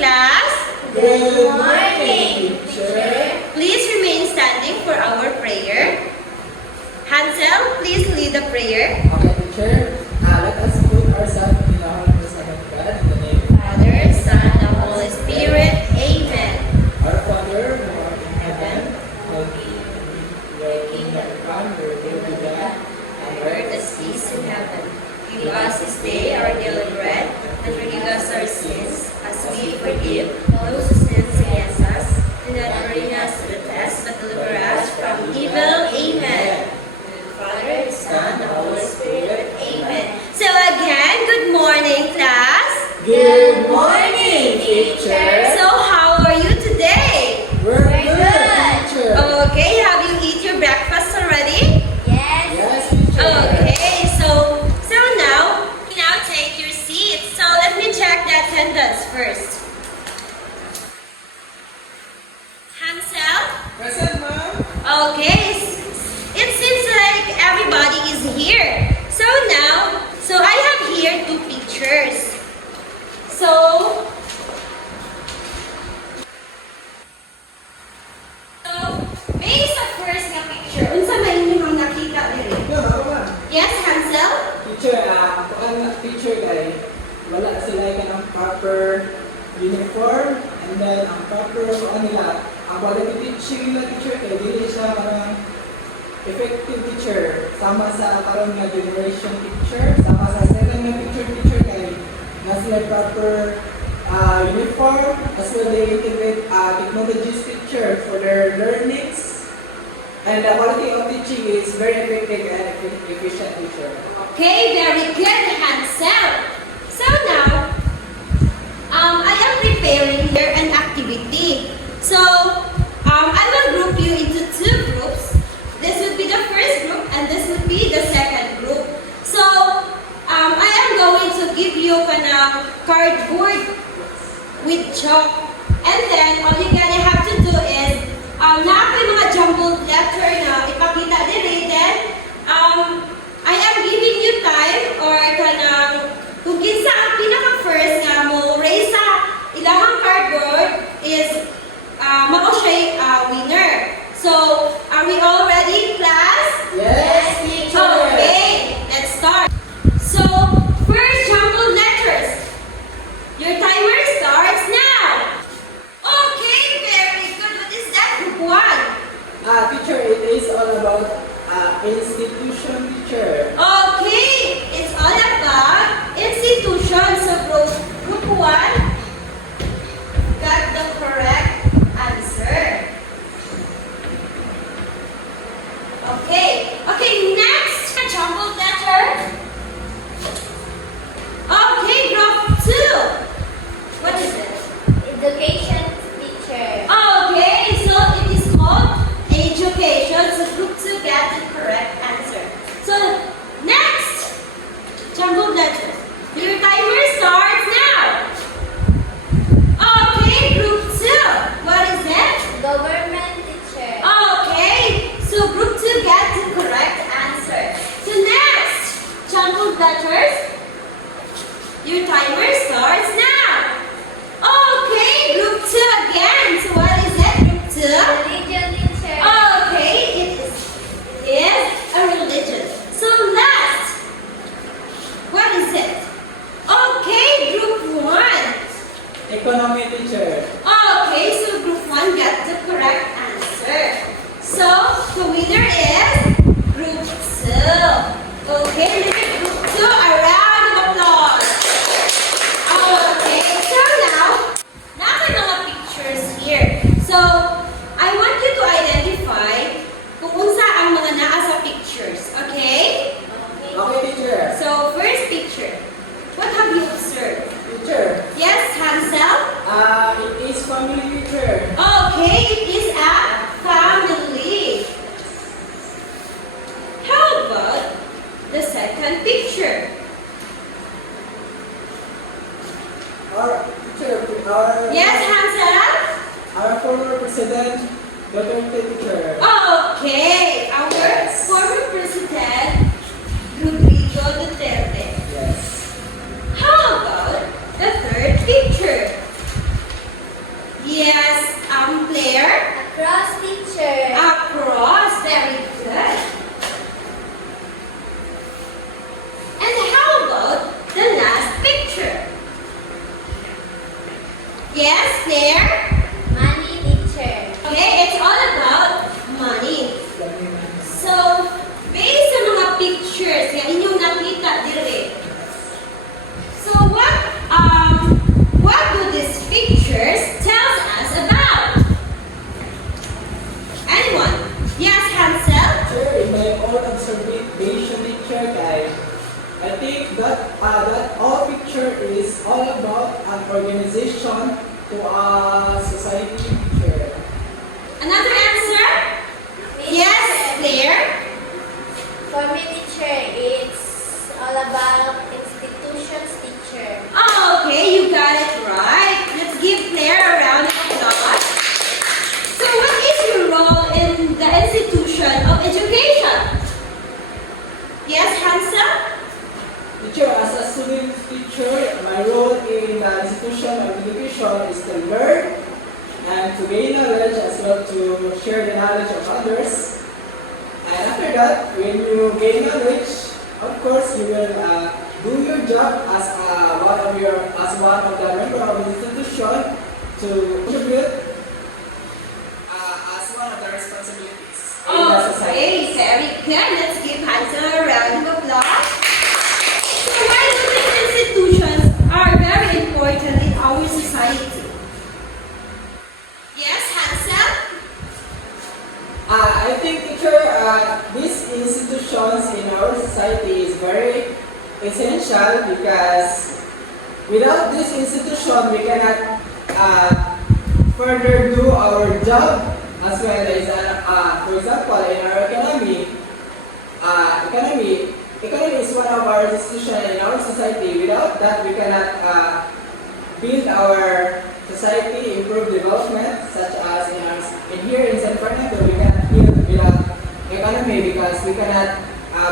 class. Good morning, teacher. Please remain standing for our prayer. Hansel, please lead the prayer. Okay, teacher. Let us put ourselves in the heart of the Son of God in the name of Father, Son, and Holy Spirit. Amen. our Father who art in heaven. Hallowed be your kingdom come, your will be done, On earth as it is in heaven. Give us this day our daily bread, and forgive us our sins, as we forgive those who sin against us. Do not bring us to the test, but deliver us from evil. Amen. Father, Son, and Holy Spirit. Amen. So again, good morning, class. Good morning, teacher. So how are you today? We're good, teacher. Okay, have you eat your breakfast already? Yes, teacher. Okay, so now take your seat. So let me check the attendance first. Hansel? Present, ma'am. Okay, it seems like everybody is here. So I have here two pictures. So based sa first nga picture, unsa may inyong nakita diri? Yeah, ako lang. Yes, Hansel? Teacher, ang teacher guy, wala sila ka ng proper uniform, and then ang proper nila, ang quality teaching nila teacher, kaya dili siya parang effective teacher, sama sa karon nga generation teacher, sama sa second nga teacher kay na sila proper uniform, as well they integrate technologies teacher for their learnings, and the quality of teaching is very effective and efficient teacher. Okay, very good, Hansel. So now, I am preparing here an activity. So, I will group you into two groups. This would be the first group and this would be the second group. So, I am going to give you cardboard with chalk. And then, all you're gonna have to do is, na yung mga jumbled letter na ipakita diri, then, I am giving you time or kung kinsa ang pinaka-first nga mo raise sa ilahang cardboard is mao siya'y winner. So, are we all ready, class? Yes, teacher. Okay, let's start. So, first jumbled letters. Your timer starts now. Okay, very good. What is that? Group 1. Teacher, it is all about institution teacher. Okay, it's all about institution. So group 1 got the correct answer. Okay, next jumbled letter. Okay, group 2. What is it? Education teacher. Okay, so it is called education. So group 2 got the correct answer. So next, jumbled letters. Your timer starts now. Okay, group 2. What is it? Government teacher. Okay, so group 2 got the correct answer. So next, jumbled letters. Your timer starts now. Okay, group 2 again. So what is it, group 2? Religion teacher. Okay, it is a religion. So last, what is it? Okay, group 1. Economy teacher. Okay, so group 1 got the correct answer. So the winner is group 2. Okay, let's give group 2 a round of applause. Okay, so now may mga pictures here. So, I want you to identify kung unsa ang mga naa sa pictures. Okay? Okay, teacher. So, first picture. What have you observed? Teacher, Yes, Hansel? it is family teacher. Okay, it is a family. How about the second picture? Yes, Hansel? Our former president, Duterte teacher. Okay, our former president, Rodrigo Duterte. Yes. How about the third picture? Yes, Claire? Money, teacher. Okay, it's all about money. So, based sa mga pictures nga inyong nakita dire. So, what do these pictures tell us about? Anyone? Yes, Hansel? Teacher, in my own observation teacher, I think that all picture is all about an organization to a society teacher. Another answer? Yes, Claire? For me, teacher, it's all about institutions, teacher. Oh, okay, you got it right. Let's give Claire a round of applause. So, what is your role in the institution of education? Yes, Hansel? Teacher, as a student teacher, my role in the institution of education is to learn and to gain knowledge as well to share the knowledge of others. And after that, when you gain knowledge, of course, you will do your job as one of the member of the institution to contribute as one of the responsibilities in the society. Okay, very good. Let's give Hansel a round of applause. So, why do these institutions are very important in our society? Yes, Hansel? I think, teacher, these institutions in our society is very essential because without this institution, we cannot further do our job as well as, for example, in our economy is one of our institutions in our society. Without that, we cannot build our society, improve development, such as here in San Fernando, we cannot build without economy because we cannot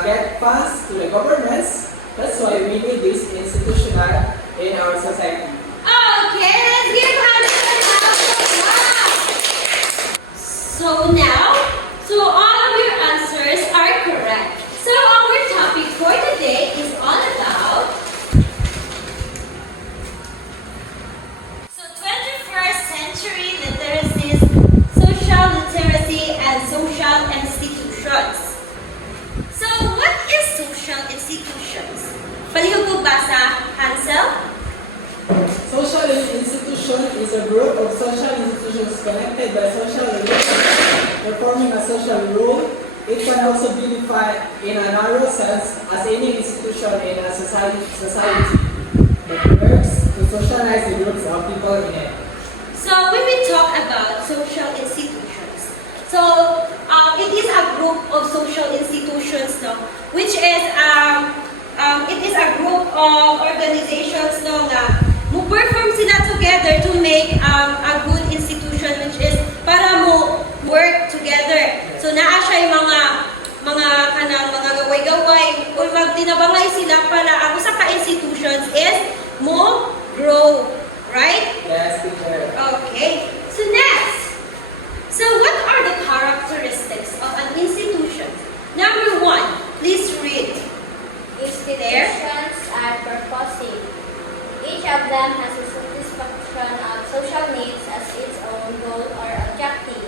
get funds to the governments. That's why we need this institutional in our society. Okay, let's give Hansel a round of applause. So all of your answers are correct. So our topic for today is all about 21st century literacies, social literacy, and social institutions. So what is social institutions? Palihog mo ba sa Hansel? Social institution is a group of social institutions connected by social relations, performing a social role. It can also be defined in a narrow sense as any institution in a society that works to socialize the groups of people in it. So when we talk about social institutions, so it is a group of social institutions, no, which is it is a group of organizations, no, nga mo-perform sila together to make a good institution, which is para mo work together. So naa siya yung mga gaway-gaway o magtinabangay sila para ang usa ka institutions is mo grow, right? Yes, teacher. Okay. So next. So what are the characteristics of an institution? Number 1, please read. Institutions are purposive. Each of them has a satisfaction of social needs as its own goal or objective.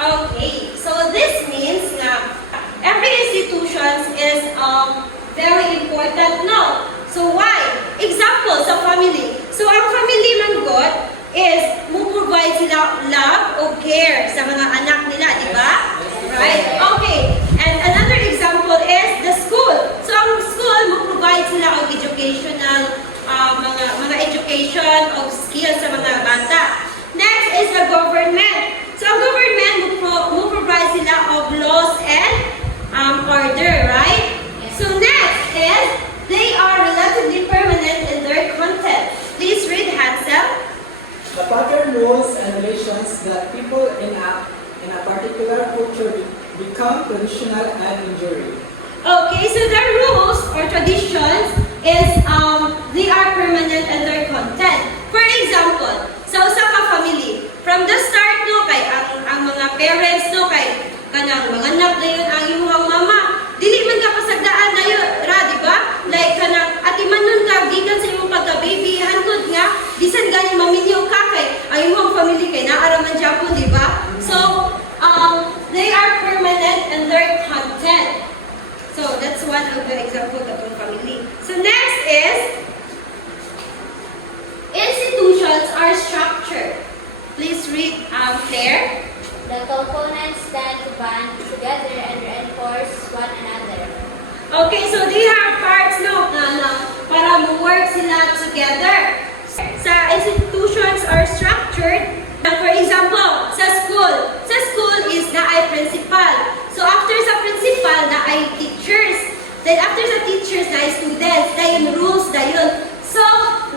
Okay. So this means na every institution is very important, no? So why? Example sa family. So ang family man God is mo-provide sila love o care sa mga anak nila, di ba? Right? Okay. And another example is the school. So ang school mo-provide sila og educational mga education of skills sa mga bata. Next is the government. So ang government mo-provide sila of laws and order, right? So next is they are relatively permanent in their content. Please read, Hansel. The pattern, rules, and relations that people in a particular culture become traditional and enduring. Okay, so the rules or traditions is they are permanent in their content. For example, sa usa ka family, from the start no kay ang mga parents no kay kanang mga anak dayon ang imong mama, dili man ka pasagdaan dayon ra, di ba? Like kanang ati man nun ka gikan sa imong pagka-baby hangtod nga bisan gani maminyo ka the example katong family. So next is institutions are structured. Please read Claire. The components stand to band together and reinforce one another. Okay, so they have parts no para mo-work sila together. Sa institutions are structured. For example, sa school is na ay principal. So after sa principal na ay teachers. Then after sa teachers na ay students, dayon rules dayon. So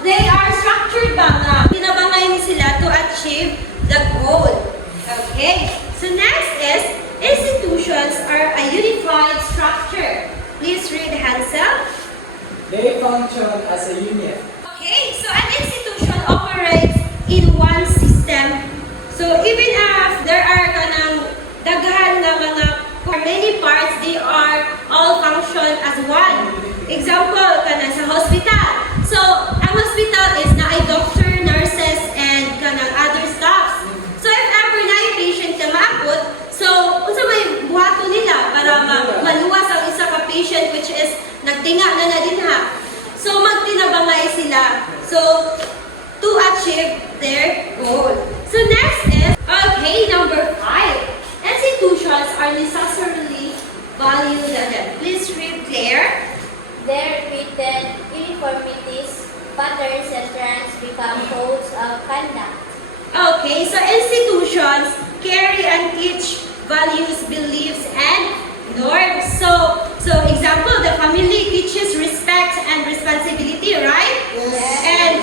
they are structured ba nga? Pinabangayan sila to achieve the goal. Okay. So next is institutions are a unified structure. Please read Hansel. They function as a unit. Okay, so an institution operates in one system. So even if there are kanang daghan na mga many parts, they are all function as one. Example, kana sa hospital. So ang hospital is na ay doctor, nurses, and kanang other staffs. So if ever na yung patient ka maakot, so unsa may buhaton nila para maluwas ang isa ka patient which is nagtinga na din ha. So magtinabangay sila. So to achieve their goal. So next is okay, number 5. Institutions are necessarily value-laden. Please read Claire. Their repeated uniformities, patterns, and trends become codes of conduct. Okay, so institutions carry and teach values, beliefs, and norms. So example, the family teaches respect and responsibility, right? Yes. And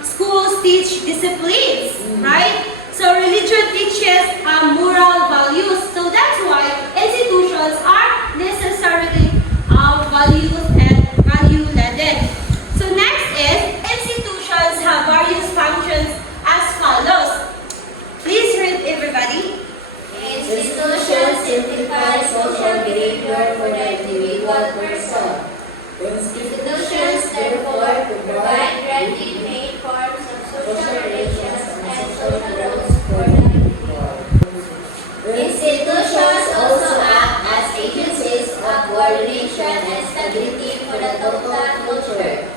schools teach disciplines, right? So religion teaches moral values. So that's why institutions are necessarily values and value-laden. So next is institutions have various functions as follows. Please read everybody. Institutions simplify social behavior for the individual person. Institutions therefore provide ready-made forms of social relations and social roles for the individual. Institutions also act as agencies of coordination and stability for the total culture.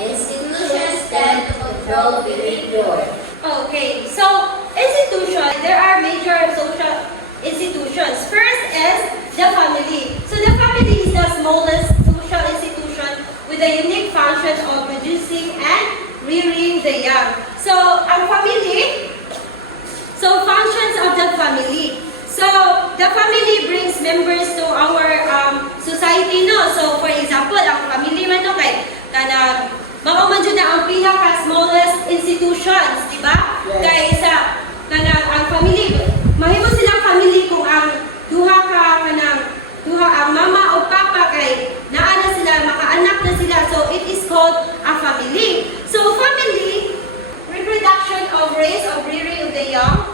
Institutions tend to control behavior. Okay, so institutions, there are major social institutions. First is the family. So the family is the smallest social institution with a unique function of producing and rearing the young. So ang family, so functions of the family. So the family brings members to our society, no? So for example, ang family man no kay kanang mao man jud na ang pinaka smallest institutions, di ba? Yes. Kay sa kanang ang family, mahimo silang family kung ang duha ang mama o papa kay naa na sila, makaanak na sila. So it is called a family. So family, reproduction of race of rearing of the young.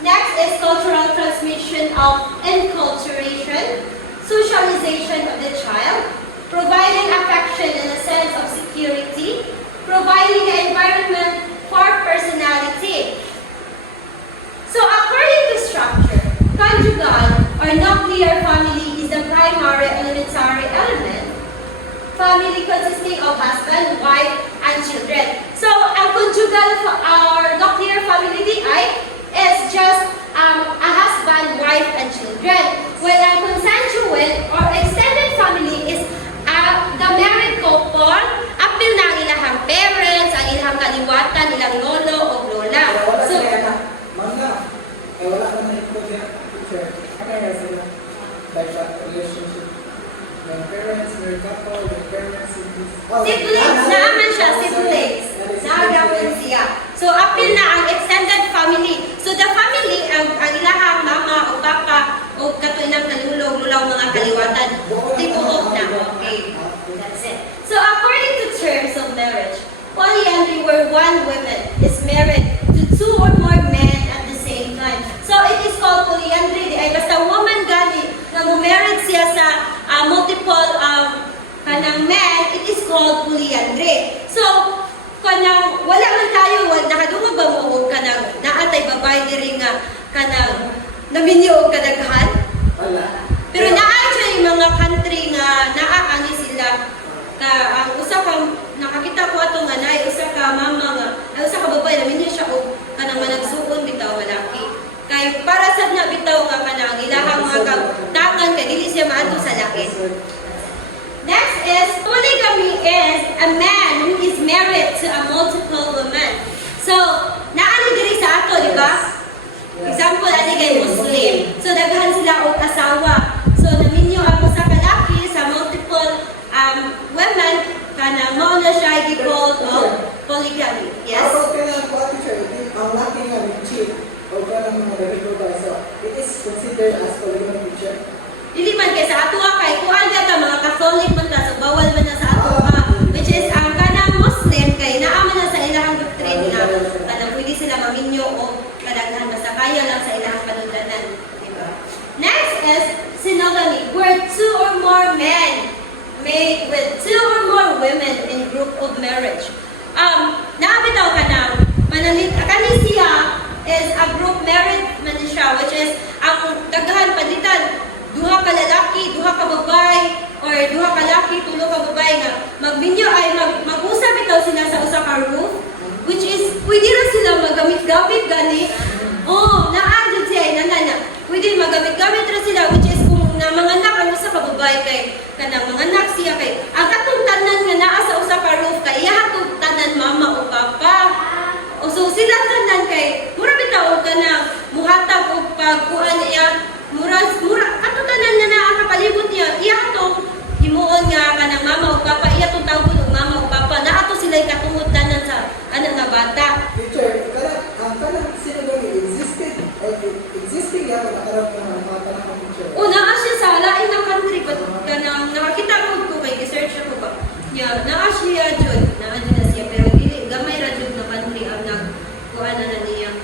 Next is cultural transmission of enculturation, socialization of the child, providing affection and a sense of security, providing the environment for personality. So according to structure, conjugal or nuclear family is the primary elementary element. Family consisting of husband, wife, and children. So ang conjugal or nuclear family di ay is just a husband, wife, and children. While a consensual or extended family is the married couple, apil na ang ilahang parents, ang ilahang kaliwatan, ilang lolo o lola. Wala So, sila na. Manga. Wala ka na ito niya. Picture. Kaya sila. Like that relationship. Yung parents, your couple, your parents, siblings, naaman siya, siblings. Naagawan siya. So, apil na ang extended family. So, the family, ang ilahang mama o papa o katuinang nalulog, lulaw mga kaliwatan, tibuok na. Okay. That's it. So, according to terms of marriage, polyandry where one woman is married to 2 or more men at the same time. So, it is called polyandry. Di ay basta woman gani na married siya sa multiple kanang men, it is called polyandry. So, kanang wala man tayo, nakadungog ba mo kanang naatay babae diri nga kanang naminyo og kadaghan? Wala. Pero naa siya yung mga country nga nga naa ani sila ka ang usa ka nakakita ko ato nga naay usa ka mama nga ay usa ka babae na minyo siya og kanang managsuon bitaw malaki. Kay para sad na bitaw nga kanang ilahang mga tangan kay dili siya maadto sa laki. Next is polygamy is a man who is married to a multiple women. So, naani diri sa ato, di ba? Example, ani kay Muslim. So, daghan sila og asawa. So, naminyo ang usa ka laki sa multiple women kana mao na siya gi-called of polygamy. Yes? How about ka na po, teacher? Ang laki nga cheat o ka ng mga regular ba? So, it is considered as polygamy, teacher? Dili man kay sa ato kay kuan ta mga Catholic man ta so bawal man na sa ato which is ang kanang Muslim kay naa man na sa ilahang doctrine nga kanang pwede sila maminyo o kadaghan basta kaya lang sa ilahang panundanan, di ba? Next is synogamy, where two or more men made with two or more women in group of marriage. Naabitaw ka na manalit kani siya is a group married man siya which is ang daghan palitan duha ka lalaki, duha ka babae, or duha ka lalaki, tulo ka babae nga magminyo ay mag-usap itaw sila sa usa ka roof, which is pwede ra sila magamit-gamit gani. Oh, naadjud siya inana. Pwede magamit-gamit ra sila which is kung na manganak ang usa ka babae kay kanang manganak siya kay ang katong tanan nga naa sa usa ka roof kay iya hatong tanan mama o papa. O so sila tanan kay mura bitaw og kanang muhatag og pagkuan niya mura ato tanan nga naa kapalibot niya iya tong himuon nga kanang mama ug papa iya tong tawgon og mama ug papa na ato sila katungod tanan sa anak nga bata. Teacher, kanang synogamy existing ya pagkakarap ng mga panahon, teacher? O naa siya sa lain nga country but kanang nakakita ko kay research ako ba. Yeah, naa siya jud na siya pero dili gamay ra jud na country ang nagkuan na niya.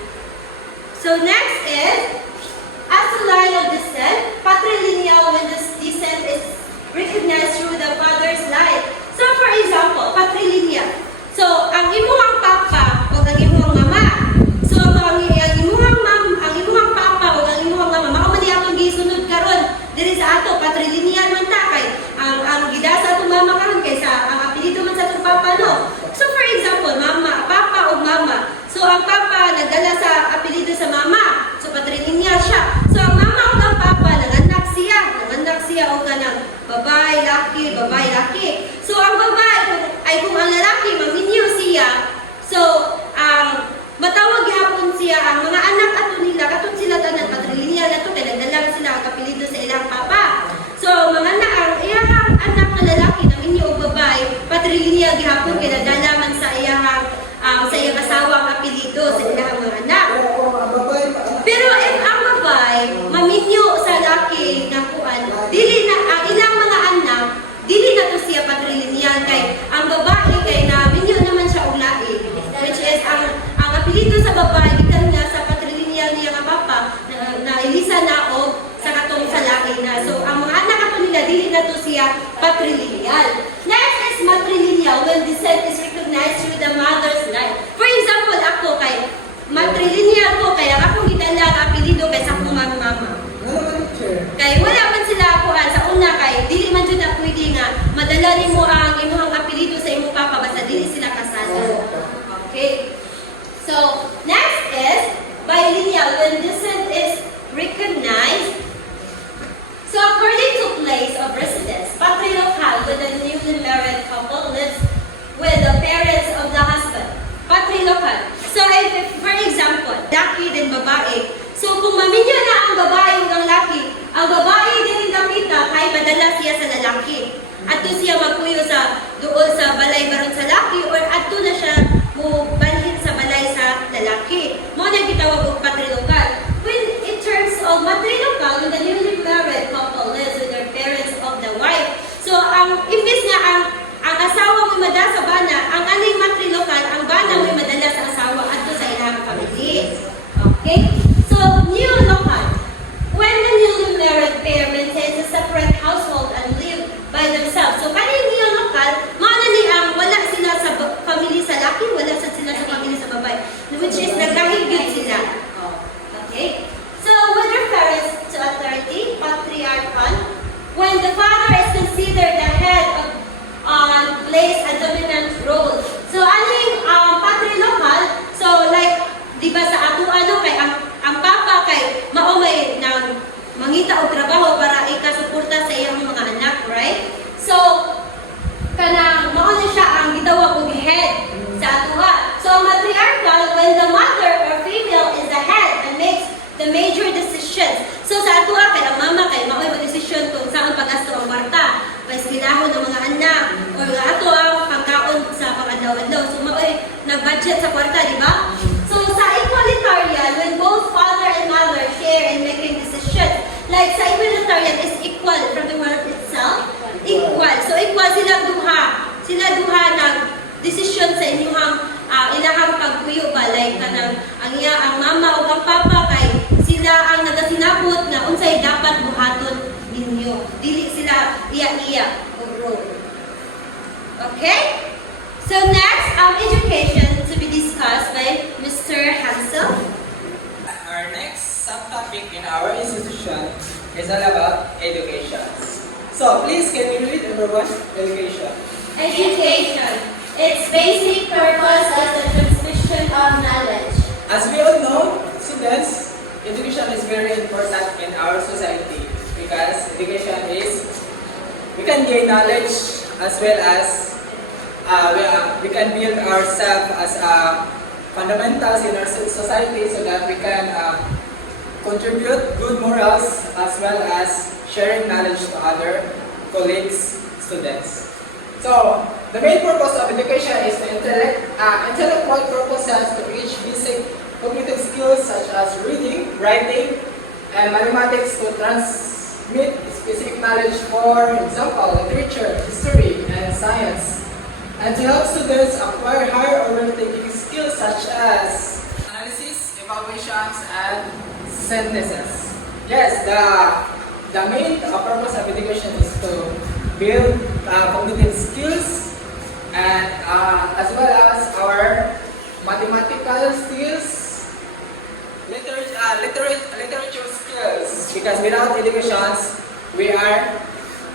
So next is as a line of descent, patrilineal when the descent is recognized through the father's line. So for example, patrilineal. So ang imuhang papa o ang imuhang mama. So ang imuhang papa o ang imuhang mama mao man atong gisunod karon diri sa ato patrilineal man ta kay ang gidasa atong mama karon kay sa ang apelyido man sa atong papa no. So for example, papa o mama. So ang papa nagdala sa apelyido sa mama. So patrilineal siya. So ang mama o ang papa nanganak siya o kanang babae, laki. So ang babae kung ang lalaki maminyo siya. So matawag gihapon siya ang mga anak ato nila katong sila tanan patrilineal ato kay nagdala sila ang apelyido sa ilang papa. So mga ang iyang anak na lalaki naminyo o babae patrilineal gihapon kay nagdala man sa iyang asawa ang apelyido sa ilang mga anak. Pero if ang babae maminyo sa laki nga kuan, dili na ang ilang mga anak, dili na to siya patrilineal kay ang babae kay naminyo naman siya og lahi, which is ang apelyido sa babae gikan nga sa patrilineal niya nga papa na ilisa na og sa katong sa laki na. So ang mga anak ato nila dili na to siya patrilineal. Next is matrilineal when descent is recognized through the mother's line. For example, ako kay matrilineal ko kaya ako gidala ang apelyido kay sa akong mama. Kay wala man sila kuan sa una kay dili man jud na pwede nga madala nimo ang imong apelyido sa imong papa basta dili sila kasal. Okay. So, next is bilineal when descent is recognized. So, according to place of residence, patrilocal when the newly married couple lives with the parents of the husband. Patrilocal. So, if for example, laki din babae. So, kung maminyo na ang babae o ang laki, ang babae din nakita kay madala siya sa lalaki. Ato siya magpuyo sa doon sa balay baron sa laki or ato na siya mo balhin sa balay sa lalaki. Mo na gitawag og patrilocal. When in terms of matrilocal, when the newly married couple lives with their parents of the wife. So, ang imbis nga ang asawa mo madala sa bana, ang aning matrilocal, ang bana mo madala sa asawa ato sa ilang family. Okay? So, new local. When the newly married pair maintains a separate household and live by themselves. So, kaning decisions. So sa atua kay ang mama kay maoy mag-desisyon kung saan pag-gasto ang kwarta, paiskwelahon ng mga anak or nga ato ang pangkaon sa pang-adlaw-adlaw. So maoy nag-budget sa kwarta, di ba? So sa equalitarian, when both father and mother share in making decisions, like sa equalitarian is equal from the word itself, equal. So equal sila duha. Sila duha nag-decision sa inyong ilahang pagpuyo ba, like kanang ang mama o ang papa kay sila ang nagasinabot na unsay dapat buhaton ninyo. Dili sila iya-iya o role. Okay? So next, education to be discussed by Mr. Hansel. Our next subtopic in our institution is all about education. So please can you read everyone? Education. Education. Its basic purpose is the transmission of knowledge. As we all know, students, education is very important in our society because education is, we can gain knowledge as well as we can build ourselves as fundamentals in our society so that we can contribute good morals as well as sharing knowledge to other colleagues, students. So, the main purpose of education is to intellectual purposes to reach basic cognitive skills such as reading, writing, and mathematics to transmit specific knowledge, for example, literature, history, and science, and to help students acquire higher order thinking skills such as analysis, evaluations, and synthesis. Yes, the main purpose of education is to build cognitive skills and as well as our mathematical skills, literature skills. Because without education, we are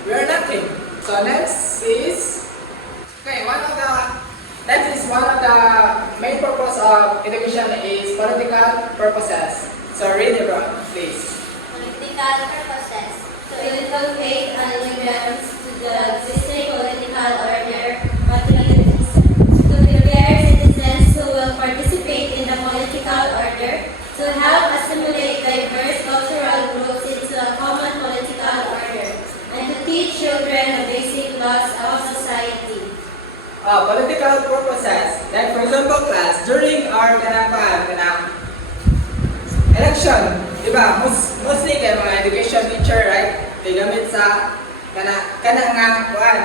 nothing. So next is one of the main purpose of education is political purposes. So read it, please. Political purposes. To inculcate allegiance to the existing political order, patriotism. To prepare citizens who will participate in the political order, to help assimilate diverse cultural groups into a common political order, and to teach children the basic laws of society. Political purposes. Like for example, class, during our election, di ba? Mostly kay mga education teacher, right? Kay gamit sa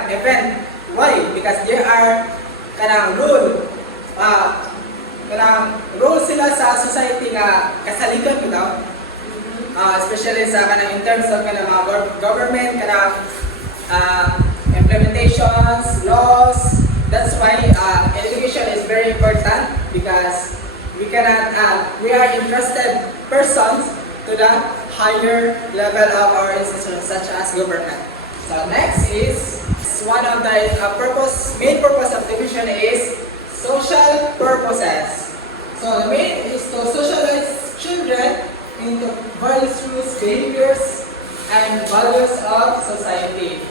event. Why? Because there are rule sila sa society nga kasaligan ko daw. Especially sa in terms of mga government implementations, laws. That's why education is very important because we are interested persons to the higher level of our institutions such as government. So next is one of the main purpose of education is social purposes. So the main is to socialize children into various rules, behaviors, and values of society.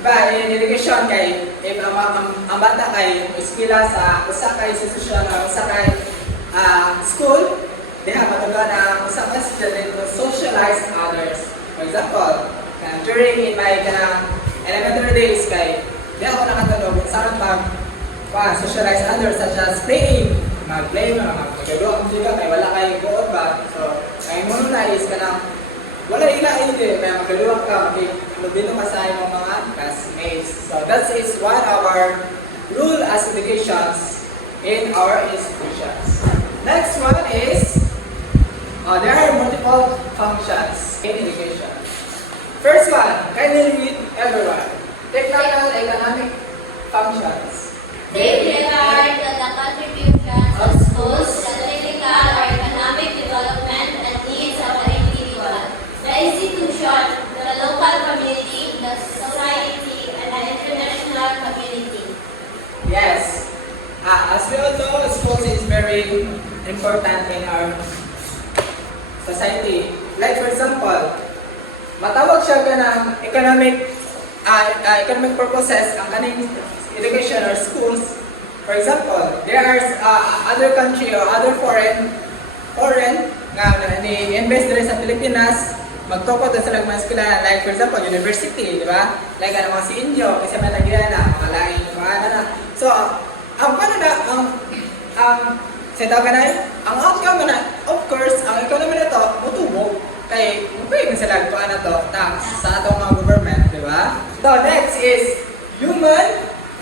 In education kay if ang bata kay eskwela sa usa ka institusyon o usa ka school, diha matuga na usa ka student to socialize others. For example, during in my elementary days kay diha ako nakatunog kung saan socialize others such as playing, mag-play magagawa ang sila kay wala kay buot ba. So kay mo na is wala hindi kaya magaluwag ka magdino ka sa imong mga classmates. So that is one of our rule as educations in our institutions. Next one is there are multiple functions in education. First one, kindly read everyone. Technical economic functions. They regard the contributions of schools to the technical or economic development and needs of the individual, the institution, the local community, the society, and the international community. Yes. As we all know, schools is very important in our society. Like for example, matawag siya ng economic purposes ang kaning education or schools. For example, there are other country or other foreign nga ni-invest rin sa Pilipinas, magtukod sa silang mga eskwela, like for example, university, di ba? Like ano mga si Indio, kasi may Nagriana, mga lain, mga ano na. So, ang paano na, sa tawag na, ang outcome na, of course, ang economy na to, mutubo, kaya mupay sila kung ano to, tax sa atong mga government, di ba? So, next is human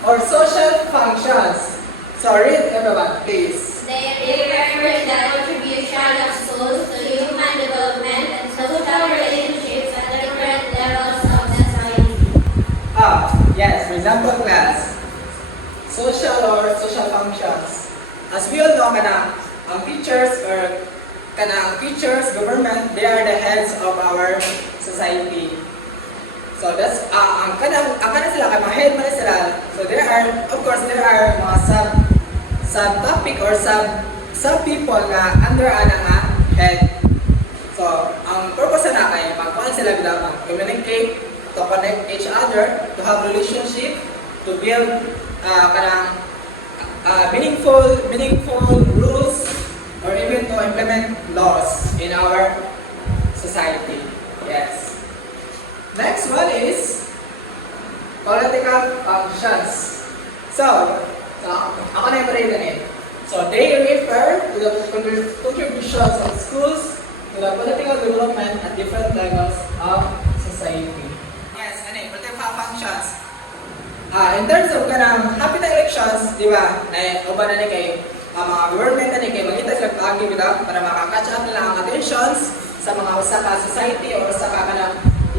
or social functions. So, read everyone, please. They refer to the contribution of schools to human development and social relationships at different levels of society. Yes, for example, class, social or social functions. As we all know, ang teachers, government, they are the heads of our society. So that's ang kanang sila kay mga head man sila. So there are, of course, there are mga sub-topic or sub people nga under ana nga head. So, ang purpose na kay magkuhan sila bilang communicate, to connect each other, to have relationship, to build meaningful rules, or even to implement laws in our society. Yes. Next one is political functions. So ako na yung ganit. So, they refer to the contributions of schools to the political development at different levels of society. Yes, political functions. In terms of happy na elections, di ba, uban na ni kay mga government na ni kay magkita sila kaagi para makakatch up nila ang attentions sa mga usaka society or usaka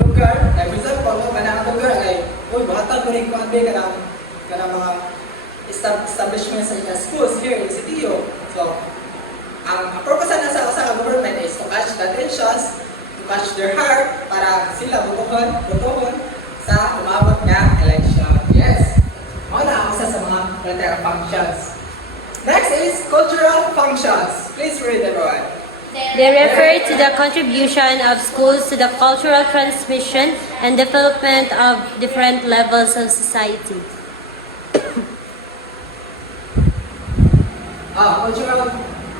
lugar. Like, for example, kanang lugar ay, bahatag mo rin kung ano kanang mga establishments sa schools here in CTU. So, ang purpose na sa usaka government is to catch the attentions, to catch their heart, para sila butuhon sa umabot nga election. Yes. Wala ang isa sa mga political functions. Next is cultural functions. Please read everyone. They refer to the contribution of schools to the cultural transmission and development of different levels of society. Cultural,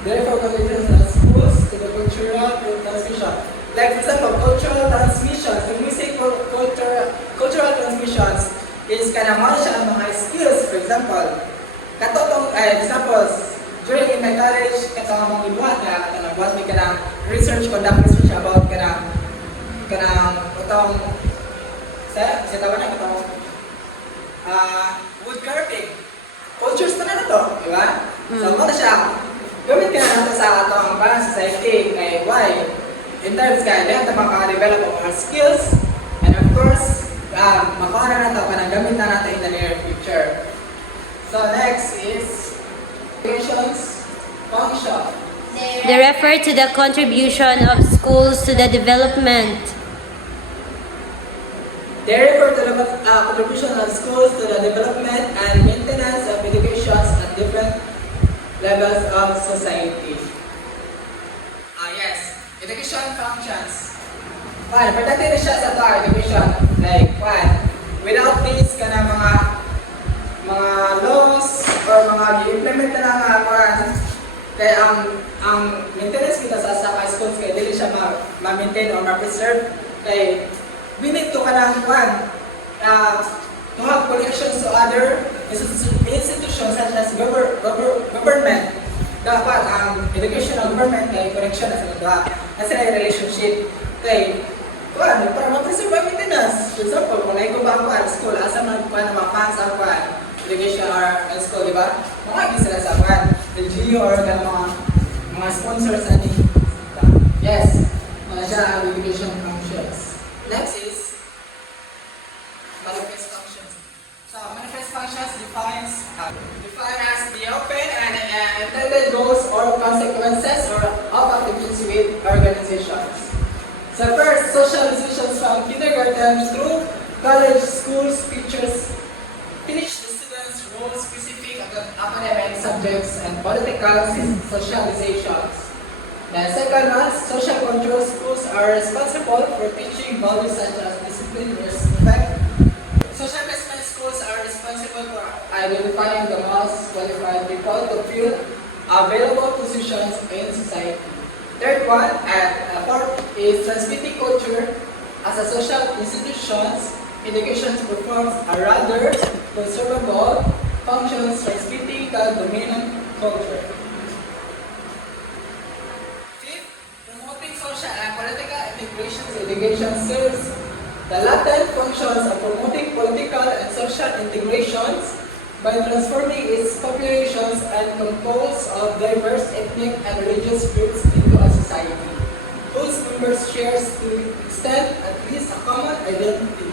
therefore, contributions of schools to the cultural transmission. Like, for example, cultural transmissions. When we say cultural transmissions, is mga siya mga skills. For example, during in my college, katong mga ibuhat na nagbuhat may research about wood carving. Cultures na to, di ba? So, ano siya, gamit ka na natin sa atong parang society, kay why? In terms kay, lahat na maka-develop of our skills, and of course, makuha na natin, gamit na natin in the near future. So, next is education's function. They refer to the contribution of schools to the development. They refer to the contribution of schools to the development and maintenance of education at different levels of society. Yes, education functions. Importante na siya sa education. Like, without this, mga laws or mga i-implement na nga kaya ang maintenance kita sa schools kaya dili siya ma-maintain or ma-preserve kay we need to to have connections to other institutions such as government. Dapat ang education ng government kay connection na sila relationship kay para ma-preserve ang maintenance. For example, kung naigo ba ang school, asa man mga fans ang education or school, di ba? Makagi sila sa LGU or mga sponsors ani. Yes, mga siya ang education functions. Next is manifest functions. So, manifest functions defines as the open and intended goals or consequences or of activities with organizations. So first, socializations from kindergarten through college, schools, teachers teach the students role-specific academic subjects and political socializations. The second one, social control schools are responsible for teaching values such as discipline, respect. Social placement schools are responsible for identifying the most qualified people to fill available positions in society. Third one, and fourth is transmitting culture. As a social institutions, education performs a rather conservable functions transmitting the dominant culture. Fifth, promoting social and political integration. Education serves the latent functions of promoting political and social integrations by transforming its populations and composed of diverse ethnic and religious groups into a society whose members share to extent at least a common identity.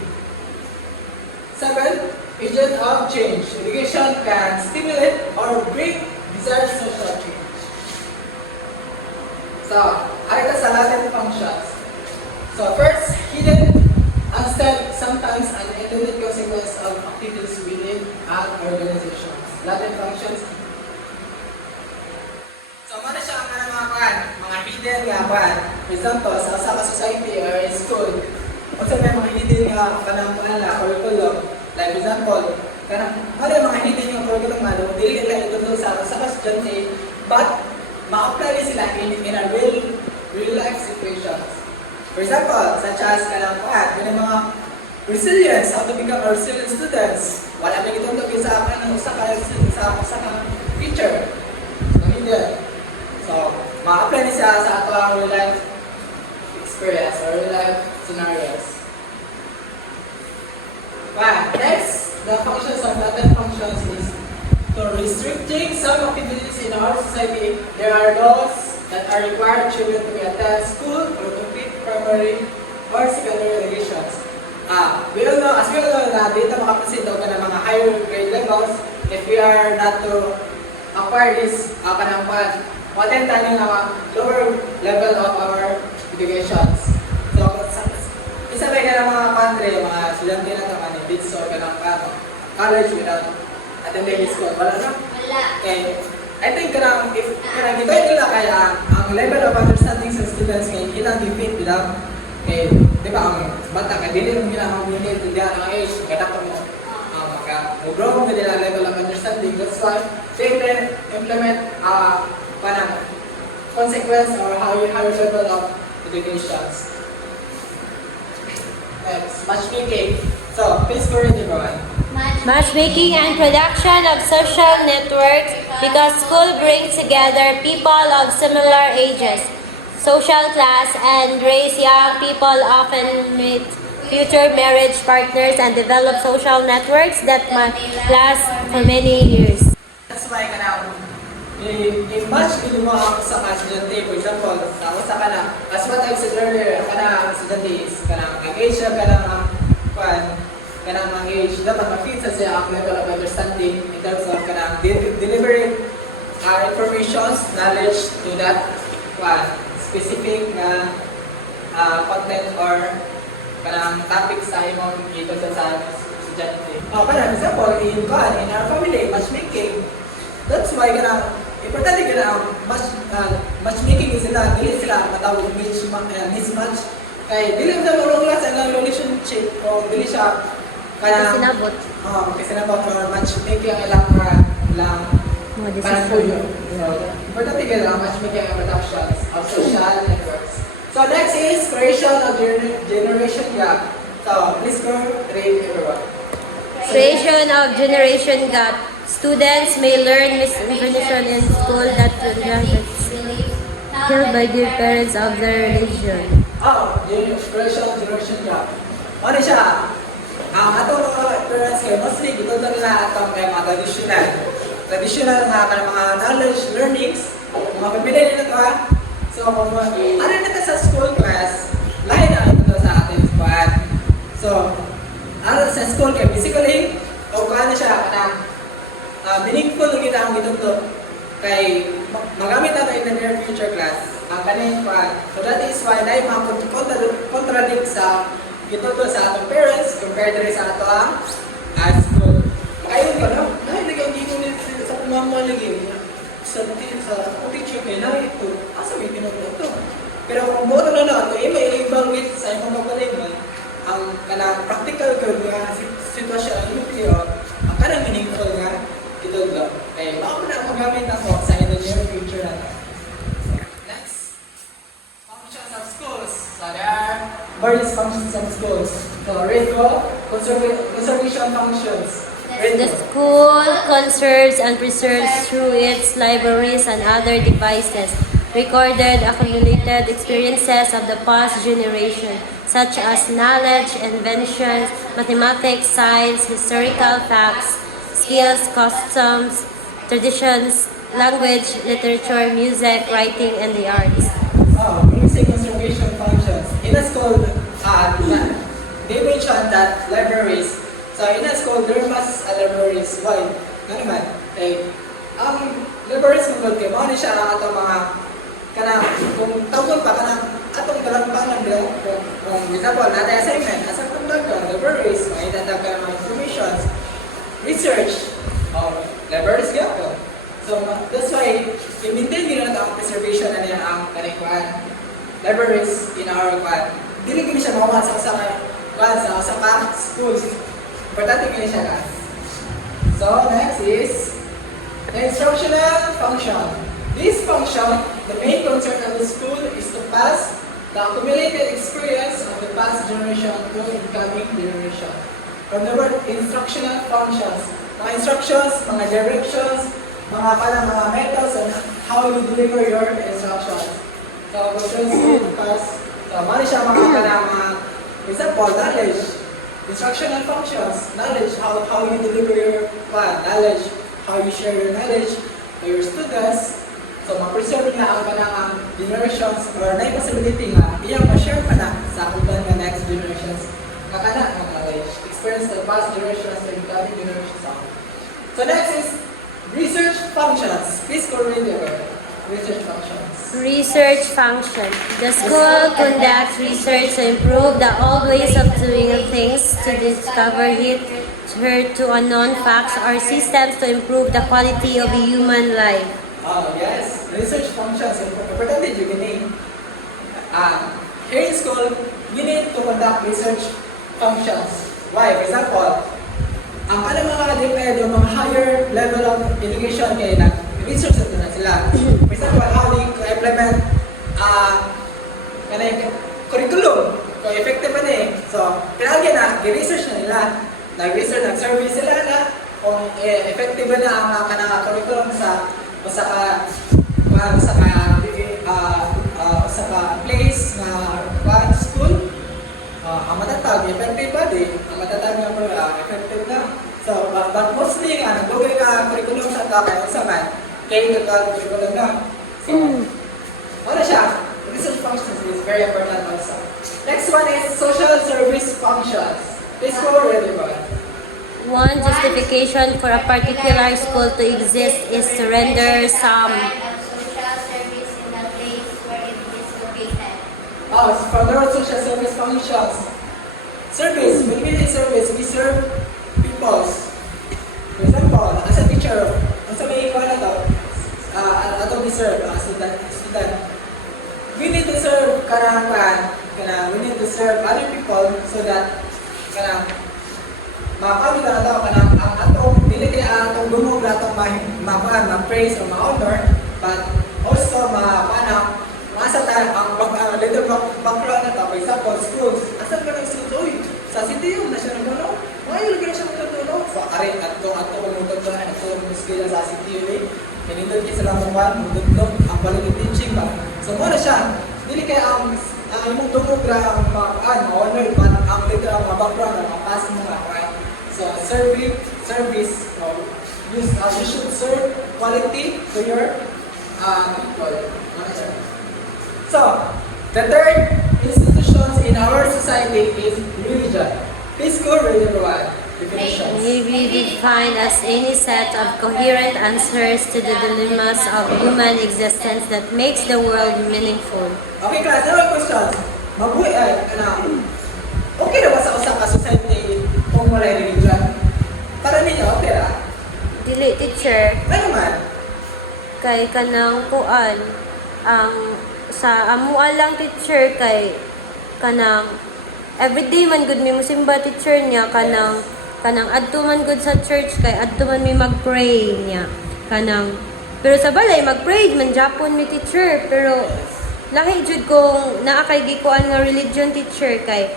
7. Agent of change. Education can stimulate or bring desired social change. So, ano ito sa latent functions? So, first, hidden, unsaid, sometimes unintended consequence of activities within an organizations. Latent functions. So, ano siya ang mga hidden nga kwan? For example, sa usa ka society or school, kung sa may mga hidden nga kanang curriculum, like for example, kanang mga hidden nga curriculum nga, dili nila ito sa usa ka estudyante, but ma-apply sila in a real life situations. For example, such as kanang mga resilience, how to become a resilient students. Wala na itong tawag sa akin ng usa ka teacher. Hidden. So, ma-apply ni siya sa ato ang real life experience or real life scenarios. Next, the functions of latent functions is to restricting some activities in our society. There are those that are required children to attend school or complete primary or secondary educations. We all know, as we all know na dito makapansin daw ka ng mga higher grade levels if we are not to acquire this attend tayo ng lower level of our educations. So, isabay ka ng mga country, mga estudyante na ito, dito ka ng college without attending school. Wala na? Wala. Okay. I think if kita nila kaya ang level of understanding sa students kaya ilang defeat without di ba ang bata kaya dili mo nila ang unit diyan ang age kaya dapat mo mag-grow mo nila level of understanding. That's why they implement consequence or higher level of educations. Next, matchmaking. So, please go read everyone. Matchmaking and production of social networks because school brings together people of similar ages, social class, and race. Young people often meet future marriage partners and develop social networks that might last for many years. That's why i-match mo ako sa estudyante. For example, sa kana, as what I said earlier, kana estudyante is engage siya kanang age, dapat ma-fit sa siya ang level of understanding in terms of delivering informations, knowledge to that specific content or kanang topic sa imong ito sa estudyante. For example, in our family, matchmaking, that's why importante matchmaking sila, dili sila matawag mismatch. Kaya dili sa marong class ang relationship o dili siya Sinabot. Kasinabot or matchmaking ang ilang parang tuyo. So, importante ang matchmaking ang productions of social networks. So next is creation of generation gap. So please go read everyone. Creation of generation gap. Students may learn misinformation in school that killed by their parents of their religion. Creation of generation gap. Ano siya? Atong mga parents kayo, mostly dito nila atong mga traditional mga knowledge, learnings, mga pipili nila ito So, ano nito sa school class, lahat na ito sa ating squad. So, ano sa school kayo, basically, o paano siya, meaningful ng kita ang ito kay magamit natin in the near future class ang kanin squad. So, that is why na yung mga contradict sa ito sa atong parents compared rin sa ato ang school. Ayun ka na, dahil nag-ang dito sa kumama lagi sa teacher kayo na ito, asa may tinuturo ito. Pero kung boto na ito, may evaluate sa imong kapalingan ang kanang practical ko nga sitwasyon yung ang kanang meaningful nga ito lang. Kaya baka na magamit ako sa in the near future natin. Next. schools. So, read ko, conservation functions. Read The ko. school conserves and preserves through its libraries and other devices recorded accumulated experiences of the past generation, such as knowledge, inventions, mathematics, science, historical facts, skills, customs, traditions, language, literature, music, writing, and the arts. When we say conservation functions, in a school, they mentioned that libraries. So in a school, there must libraries. Why? Nga naman, ang libraries ng gold kay mo siya ang atong mga kanang kung tawgon pa kanang atong dalagpan ng kung example natin assignment asa kung dalagpan libraries maitatag ka ng mga informations research libraries gyapon. So that's why i-maintain nila natin ang preservation na niya ang kanikuan libraries in our kwan. Dili gini siya mawala sa usa ka schools. Importante gini siya guys. So next is the instructional function. This function, the main concern of the school is to pass the accumulated experience of the past generation to incoming generation. From the word instructional functions, mga instructions, mga directions, mga methods on how you deliver your instructions. So, concerns to pass, so mali siya mga for example, knowledge, instructional functions, knowledge, how you deliver your plan, knowledge, how you share your knowledge to your students. So, ma-preserve na ang kanang generations or na possibility nga iyang ma-share pa na sa akong nga next generations nga kana ang knowledge, experience the past generations to incoming generations. So, next is research functions. Please go read the research functions. Research function. The school conducts research to improve the old ways of doing things, to discover hit to unknown facts or systems to improve the quality of human life. Yes, research functions. Importante you need. Here in school, you need to conduct research functions. Why? For example, ang mga depende mga higher level of education kaya nag-research na sila. For example, how they implement curriculum. Kung effective ba So, pinagyan na, i-research na nila. Nag-research, nag-survey sila na kung effective ba na ang curriculum sa place na school. Ang matatag, effective ba ang matatag nga effective na. So, but mostly nga, nag-google ka curriculum sa kaya sa man, kaya curriculum na. So, ano siya? Research functions is very important also. Next one is social service functions. Please go already, boy. One justification for a particular school to exist is to render some social service in the place where it is located. From the word social service functions. Service, when we say service, we serve people. For example, as a teacher, ang sabihin ko na to, atong we-serve, student. We need to serve we need to serve other people so that makamit na ito ang atong dili kaya atong dumog na atong ma-praise o ma-honor, but also maasa tayo ang little background na ito. For example, schools. Asan ka ng schools? Uy, sa city yun na siya nagulong. Ngayon lagi na siya magtutulong. So, arin, ato kumutog sa school sa city yun Pinindot kayo sila mundot ang balik teaching ba. So, muna siya. Dili kaya ang imong dumog na ma-honor, but ang little background na mapas mo nga. So, service, you should serve quality to your people. So, the third institutions in our society is religion. Please go read everyone. Definitions. may be defined as any set of coherent answers to the dilemmas of human existence that makes the world meaningful. Okay, class, there are questions. Okay na ba sa usa ka society kung wala religion? Para ninyo, okay ra? Dili, teacher, Ano man? kay kanang kuan ang sa amuan lang teacher kay kanang everyday man gud mi musimba teacher niya kanang adto man gud sa church kay adto man mi magpray niya kanang pero sa balay magpray man Japon mi teacher pero lahi jud kung naa kay gikuan nga religion teacher kay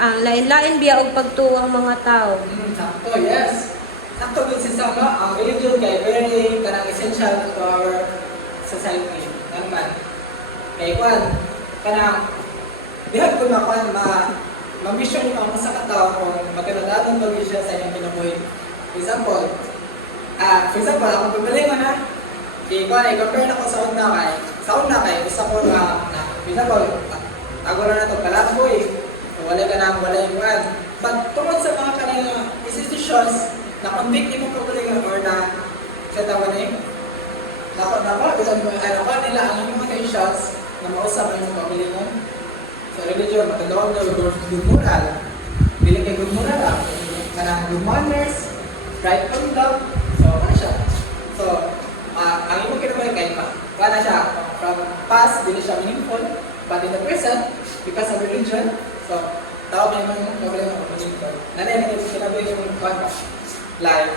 ang lain-lain biya og pagtuo ang mga tao. Sakto, yes. Sakto din si Sama, ang religion kay very kanang essential to our society. Ano man. Kay Kwan, kanang bihag ko na Kwan, ma-mission mo sa katao kung magkanadaton ba siya sa iyong kinabuhi. For example, akong pagalingon na, kay Kwan, i-compare na ko sa una kay, gusto ko na, for example, tago na ito kalaboy, wala ka na, wala yung Kwan. But tungkol sa mga kanang institutions, na convict mo pagalingon or na, sa tawa na yun, nakuha nila ang mga intentions na mausap ang mga pagalingon. Sa religion, matandaan na good moral. Bilang kay good moral lang. Kanang good manners, right conduct. So, ano siya? So, ang imong kinabalik kay paano siya? From past, hindi siya meaningful. But in the present, because of religion, so, tao may mga kabalik ng meaningful. Nanay na ito kinabalik yung life.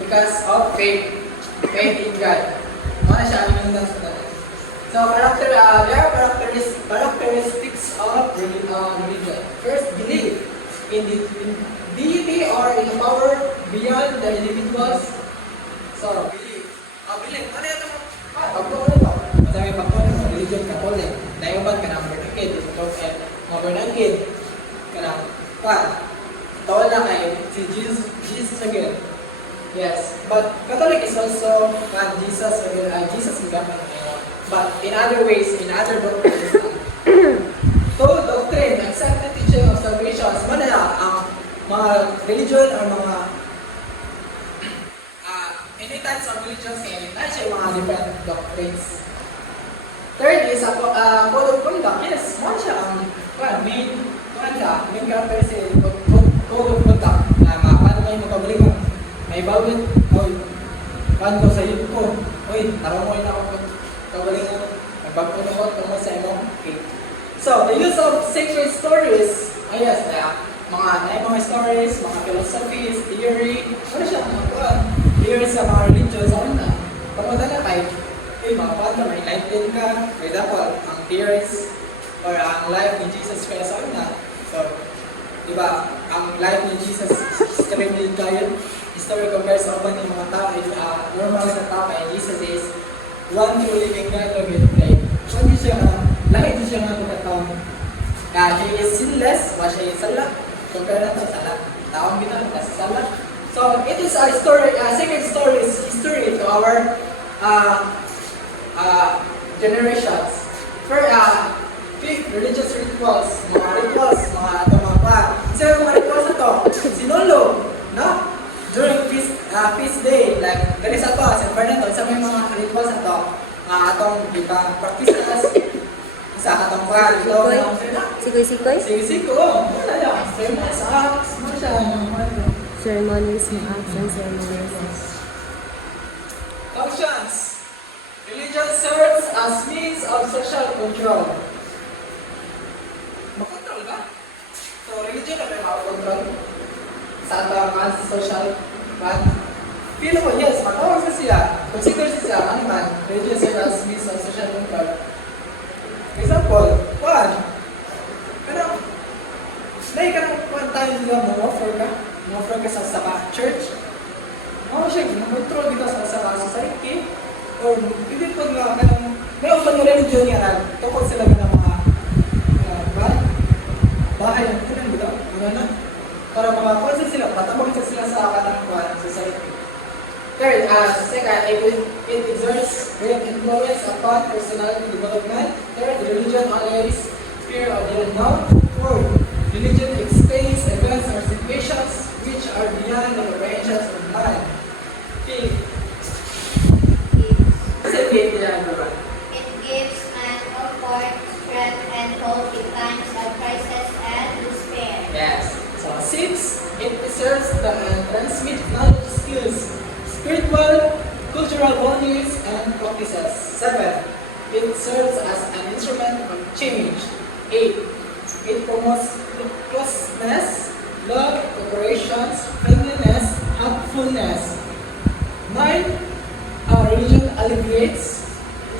Because of faith in God. Ano siya ang imong nasunod? So, there are characteristics of religion. First, belief in deity or in power beyond the individuals. So, belief. Belief. Ano yan naman? Pagpapalala ba? Masabi pagpapalala mo, religion ka po lang. Naiuban ka ng bernakid. Mga bernakid. Ka ng tawal na kayo si Jesus again. Yes. But Catholic is also Jesus again. Jesus again. But in other ways, in other doctrines, doctrine, accepted teaching of salvation, mana ang mga religion or mga any types of religions ngayon, na siya yung mga different doctrines. Third is code of conduct. Yes, mo siya ang main characteristic of code of conduct na paano kayo magpabalik mo. May bawin, paano sa iyo ko, taro mo na ako kabalingan, nagpagpunod tungkol sa imong faith. So, the use of sacred stories, mga stories, mga philosophies, theory, ano siya, theories sa mga religion sa una. Pagmadala kay, mga paano, may enlightened ka, for example, ang theories or ang life ni Jesus Christ sa una. So, diba, ang life ni Jesus is extremely giant. History compared sa uban ng mga tao, normal sa tao, and Jesus is one true living God of it. Hindi siya lahit siya nga pagkataon. He is sinless, siya is sala. Compare natin sala. Taong binalang kasi sala. So, it is a story, second story is history to our generations. Fifth, religious rituals. Mga rituals, mga so, yung mga rituals na to, sinulog, no? During feast day, like, galing sa to, San Fernando, isa may mga rituals na to, atong, practices, isa atong Sikoy? Sikoy, wala yan, sermons, acts, mo siya, Ceremonies, acts, and ceremonies. functions. Religion serves as means of social control. Makontrol ba? So, religion na may makakontrol sa ating social path. Feel ko, yes, matawag sa siya. Consider siya, ano man, religion serves as means of social control. Example, dahil ka nang tayo nila mo-offer ka sa church. Siya, control dito sa society. Or, hindi po nga, may upan na religion nga, tukod sila ng mga bahay ng kunan dito. Para makakonsa sila, patabang sila sa kanang society. Third, it exerts great influence upon personal development. Third, religion always fear of the unknown. Fourth, religion explains events or situations which are beyond the comprehensions of man. Fifth, It gives man comfort, strength, and hope in times of crisis and despair. yes. So, six, it preserves and transmits knowledge, skills, spiritual, cultural values, and practices. 7. It serves as an instrument of change. 8. It promotes closeness, love, cooperation, friendliness, helpfulness. 9. Religion alleviates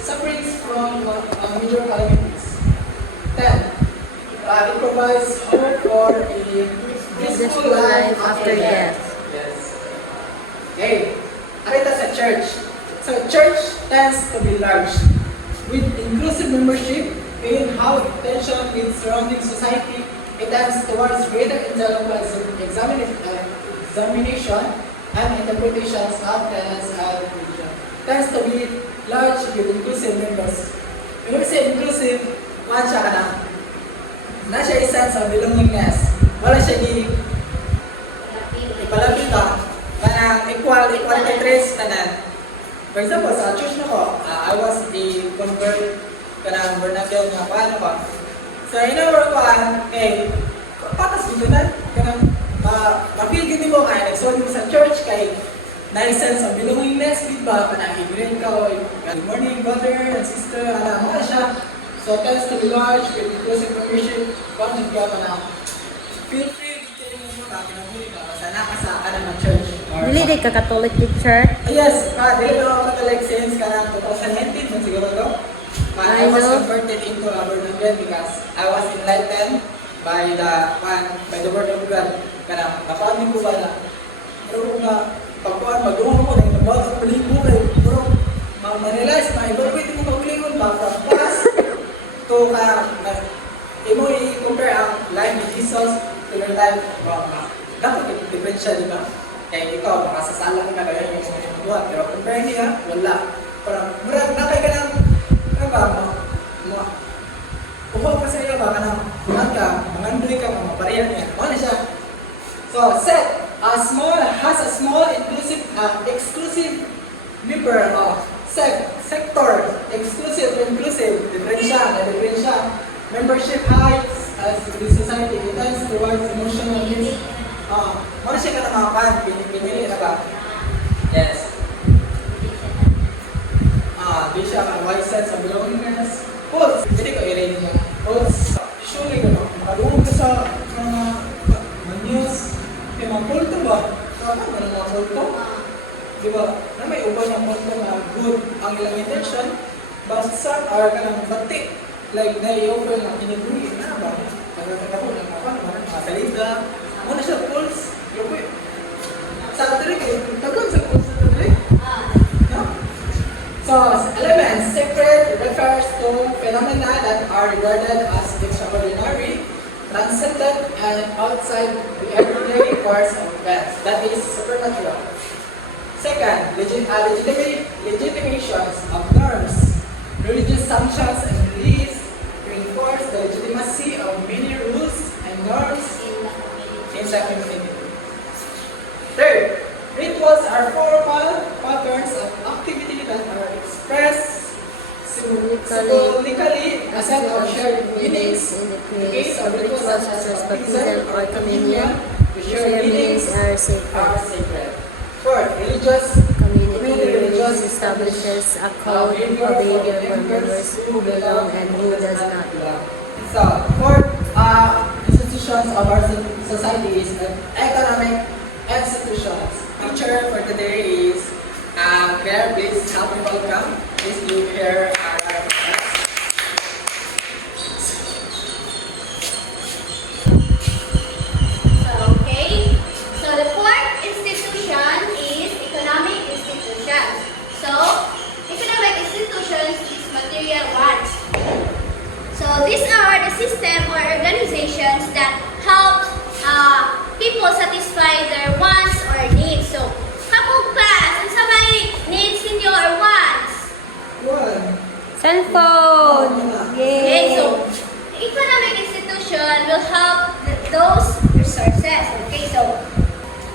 sufferings from major calamities. 10. it provides hope for a peaceful life after death. Yes. Okay. Nakita sa church. So church tends to be large. With inclusive membership, paying how attention with surrounding society, it tends towards greater intellectual examination and interpretations of tenets and religion. Tends to be large with inclusive members. When we say inclusive, one siya ka na siya isa sa belongingness. Wala siya ipalapit ka, kanang equal interest tanan. For example, sa church na ko, I was a convert kanang vernacular nga paano ko. So, in-over ko patas dito na, kanang ma-feel gini mo kaya nag-solve mo sa church kay na-sense ang belongingness, diba? Kanang i-grade ka o good morning, brother and sister, mo ka siya. So, tends to be large with inclusive membership, bakit ka pa na feel free, i-telling mo ka, pinahuli ka, basta nakasa ka ng church. Dili di ka Catholic teacher? Yes, dili na ako Catholic since kanang 2019 man siguro to. I was converted into a born again because I was enlightened by the word of God. Kanang napanin ko ba na pero nga pagkuhan mag-uwan mo na nabawag ang palibo kayo pero ma-realize ma-evaluate mo mag-lingon ba from past to imo i-compare ang life ni Jesus to your life dapat i-different siya, di ba? Kaya ikaw, makasasala ka na kaya yung mga buhat. Pero compare niya, wala. Parang, murag, nakay ka ng, ano ba, uhaw ka sa iyo ba, mangandoy ka, maparehan niya. Ano siya? So, set, has a small, inclusive, exclusive member of sector, exclusive, inclusive, differential. Membership heights as the society, it tends towards emotional needs. Ano siya ka na mga pan? Pinili na ba? Yes. Di siya ka white sense of belongingness. Pulse. Hindi ko i-rate niya. Pulse. Surely ka na. Makaluhog ka sa mga news. Kaya mga kulto ba? Ano ba ng mga kulto? Di ba? Na may uban yung kulto na good ang ilang intention. But some are ka ng batik. Like, na-i-offer na kiniguri. Na ba? Pagkakatapo ng mga salida. Ano siya, pulse? Sa trick tagon sa pulse sa trick? No? So, elements, sacred refers to phenomena that are regarded as extraordinary, transcendent, and outside the everyday course of events. That is supernatural. Second, legitimations of norms, religious sanctions and beliefs reinforce the legitimacy of many rules and norms in the community. Third, rituals are formal patterns of activity that are expressed symbolically as set or shared meanings. In the case of rituals such as baptism or communion, the shared meanings are sacred. Fourth, Community establishes a code of behavior for members who belong and who does not belong. So, fourth, institutions of our society is economic institutions. Teacher for today is Claire. Please help me welcome. Please do Claire. Okay. So the fourth institution is economic institutions. So economic institutions is material ones. So these are the system or organizations that help people satisfy their wants or needs. So kapag class, ang sa may needs ninyo or wants? One. Cellphone! Okay, Yay! so economic institution will help those resources. Okay, so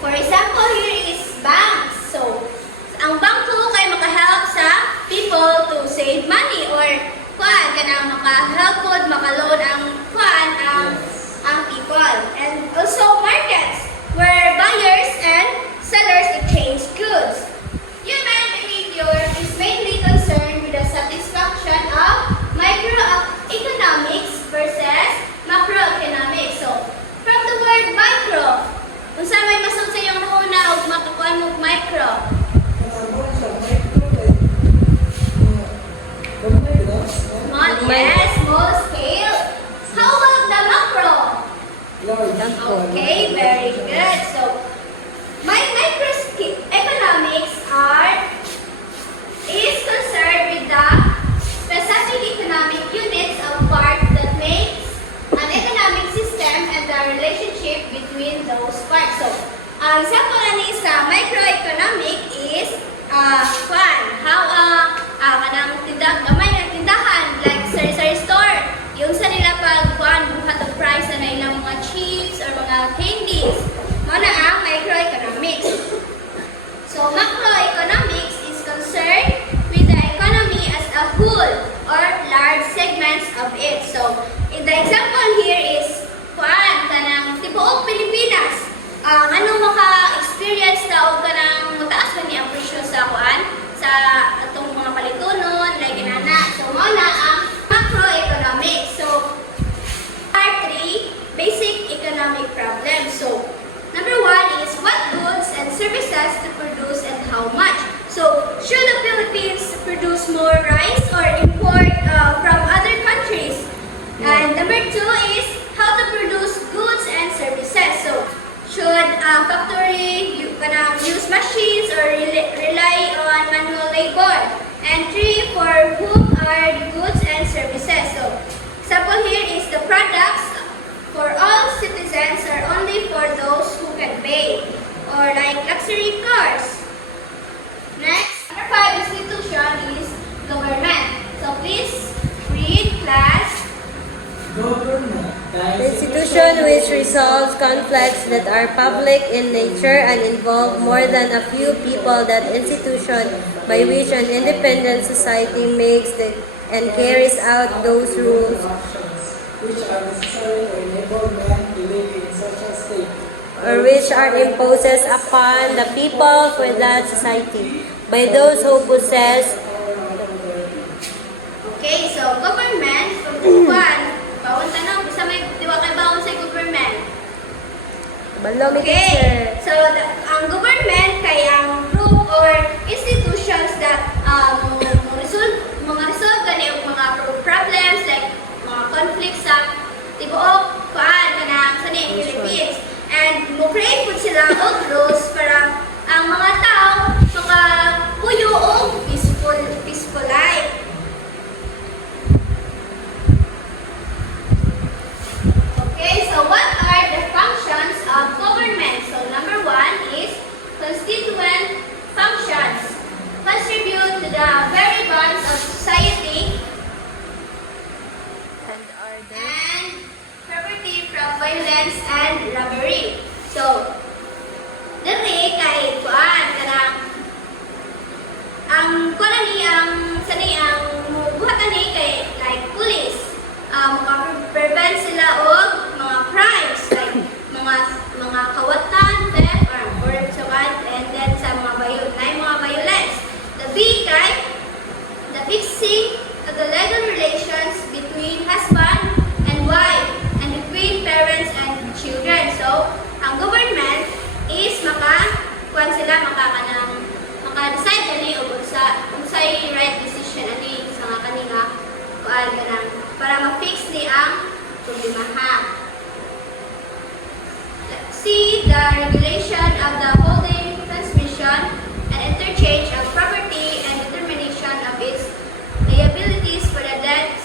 for example, here is banks. So ang bangko kay makahelp sa people to save money or kuan kana makahelp pod makaloan ang people. And also markets where buyers and sellers exchange goods. Human behavior is mainly concerned with the satisfaction of microeconomics versus macroeconomics. So, from the word micro, kung saan may masang sa iyong huna o makakuan mo micro. Small, yes, small scale. How about the macro? Okay, very good. So, my microeconomics is concerned with the specific economic units of parts that makes an economic system and the relationship between those parts. So, ang example ani sa microeconomic is kanang gamay ng tindahan like sari-sari store. Yung sa nila pag buhat ang price na ilang mga chips or mga candies. Mo na ang microeconomics. So, macroeconomics is concerned with the economy as a whole or large segments of it. So, in the example here is kanang tibuok Pilipinas. Anong maka-experience na o kanang mataas ba niya ang presyo sa sa atong mga palitunon, like inana. So, mo na ang macroeconomics. So, part 3, basic economic problems. So, number 1 is what goods and services to produce and how much. So, should the Philippines produce more rice or import from other countries? And number 2 is how to produce goods and services. So, should factory use machines or rely on manual labor? And 3, for whom are the goods and services? So, example here is the products for all citizens or only for those who can pay, or like luxury cars. Next, number 5 institution is government. So, please read, class. Government. The institution which resolves conflicts that are public in nature and involve more than a few people. That institution by which an independent society makes and carries out those rules Which are necessary to enable men to live in such a state. or which are imposed upon the people for that society by those who possess. Okay, so government, from 1, bawang tanong, bisa may diwa kay bawang sa government. Balong Okay, so ang government kay ang group or institutions that mga resolve gani og mga problems like mga conflicts sa tibuok kanang sa Philippines, and mo create pud sila og rules para ang mga tao makapuyo og peaceful life. Okay, so what are the functions of government? So number 1 is constituent functions. Contribute to the very bonds of society and property from violence and robbery. So, dali kay kanang ang buhatan ni kay like police. Prevent sila og mga crimes like mga kawatan, theft, or and then sa mga violence. The B kay the fixing of the legal relations between husband and wife and between parents and children. So, ang government is maka-decide ani og unsay right decision ani sa kanila para ma-fix ni ang problema. See the regulation of the holding, transmission, and interchange of property and determination of its liabilities for the debts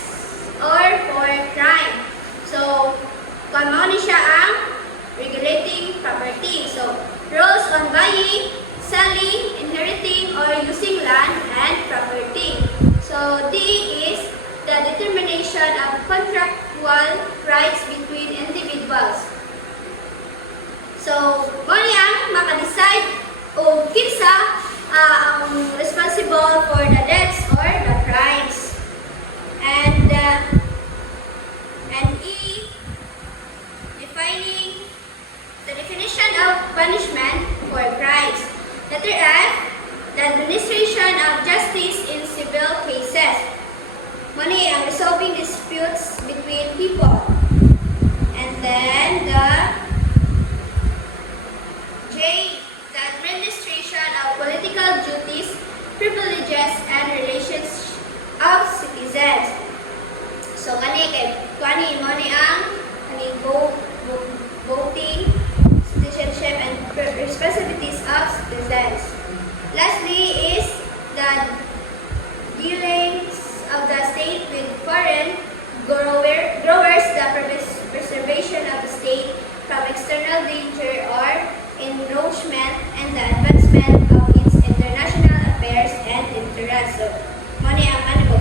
or for crime. So, kamo ni siya ang regulating property. So, rules on buying, selling, inheriting, or using land and property. So, D is the determination of contractual rights between individuals. So, mo niya maka-decide o kinsa ang responsible for the debts or the crimes. And E, defining the definition of punishment for crimes. Letter F, the administration of justice in civil cases. Money ang resolving disputes between people. And then the J, the administration of political duties, privileges, and relations of citizens. So kani mo ni ang voting, citizenship, and responsibilities of citizens. Lastly is the dealings of the state with foreign growers, the preservation of the state from external danger or encroachment, and the advancement of its international affairs and interests. So,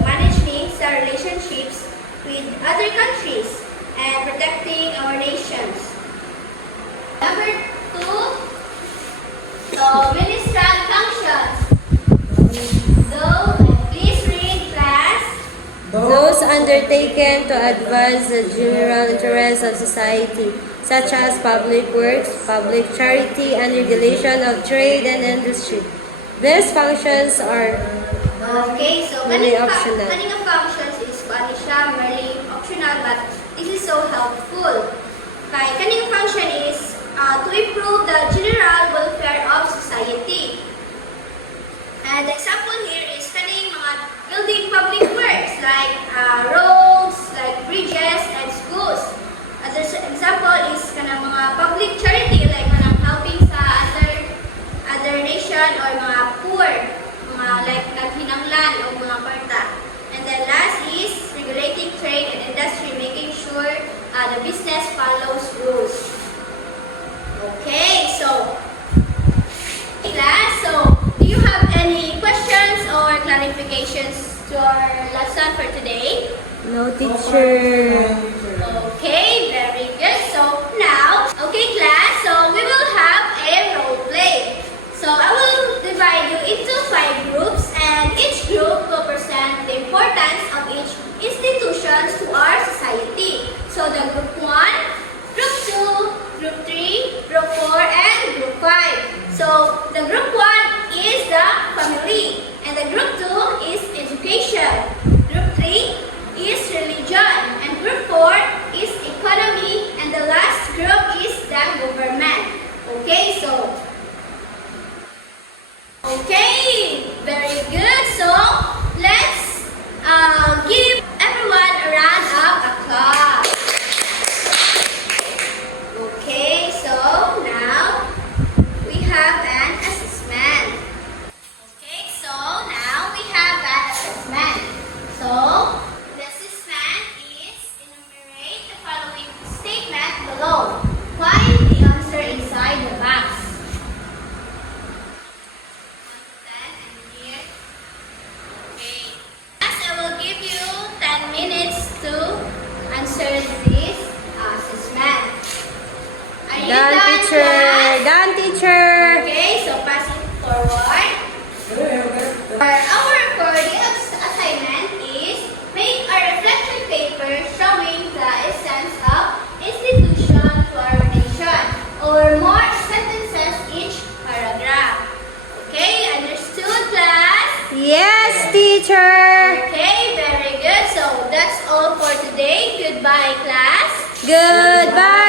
managing sa relationships with other countries and protecting our nations. Number 2, ministerial functions. So, please read class. Those undertaken to advance the general interests of society, such as public works, public charity, and regulation of trade and industry. These functions are Okay, so Really optional. kaning functions is merely optional, but this is so helpful. Kay kaning function is to improve the general welfare of society. And the example here is kaning mga building public works like roads, like bridges, and schools. Other example is kanang mga public charity like kanang helping sa other nation or mga poor, mga like naghinanglan o mga kwarta. And then last is regulating trade and industry, making sure the business follows rules. Okay, so class, so do you have any questions or clarifications to our lesson for today? no teacher. Okay, very good. So now, okay class, so we will have a role play. So I will divide you into 5 groups, and each group will present the importance of each institutions to our society. So the group 1, group 2, group 3, group 4, and group 5. So the group 1 is the family, and the group 2 is education. Group 3 is religion, and group 4 is economy, and the last group is the government. Okay, so very good. So let's give everyone a round of applause. Okay, so now we have an assessment. Okay, so now we have an assessment. So the assessment is enumerate the following statement below. Find the answer inside the box. 1 to 10 and here. Okay. Next, I will give you 10 minutes to answer this assessment. Are you Done, done, teacher. class? Done, teacher. Okay, so pass it forward. Our recording assignment is make a reflection paper showing the essence of institution to our nation, or more sentences each paragraph. Okay, understood, class? Yes, teacher. Okay, very good. So that's all for today. Goodbye, class. Goodbye.